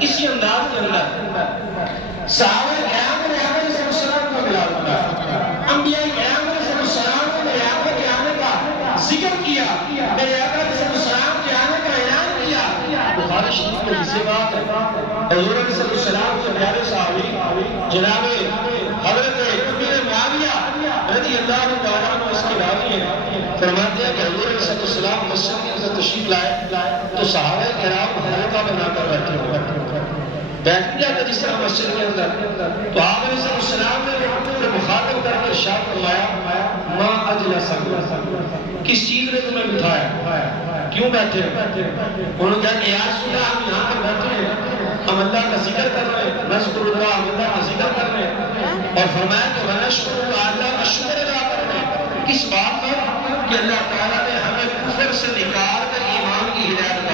اسی انداز کے اندر صحابہ کرام نے آقا علیہ السلام کو ملا دیا، انبیاء کرام علیہ السلام نے آقا کے آنے کا ذکر کیا، میرے آقا علیہ السلام کے آنے کا اعلان کیا۔ بخاری شریف میں جسے بات ہے حضور علیہ السلام کے پیارے صحابی جناب حضرت امیر معاویہ رضی اللہ تعالیٰ عنہ اس کی راوی ہے، فرماتے ہیں کہ حضور علیہ السلام مسجد کے اندر تشریف لائے تو صحابہ کرام حلقہ بنا کر بیٹھے ہوئے بیٹھ گیا تھا جس طرح مسجد کے اندر، تو آپ علیہ السلام نے مخاطب کر کے ارشاد فرمایا ما اجلسک، کس چیز نے تمہیں بٹھایا، کیوں بیٹھے ہو؟ انہوں نے کہا کہ یا رسول اللہ ہم یہاں پر بیٹھے ہیں، ہم اللہ کا ذکر کر رہے ہیں، نذکر اللہ، ہم اللہ کا ذکر کر رہے ہیں، اور فرمایا کہ ونشکر اللہ کا شکر ادا کر رہے ہیں، کس بات پر کہ اللہ تعالیٰ نے ہمیں کفر سے نکال کر ایمان کی ہدایت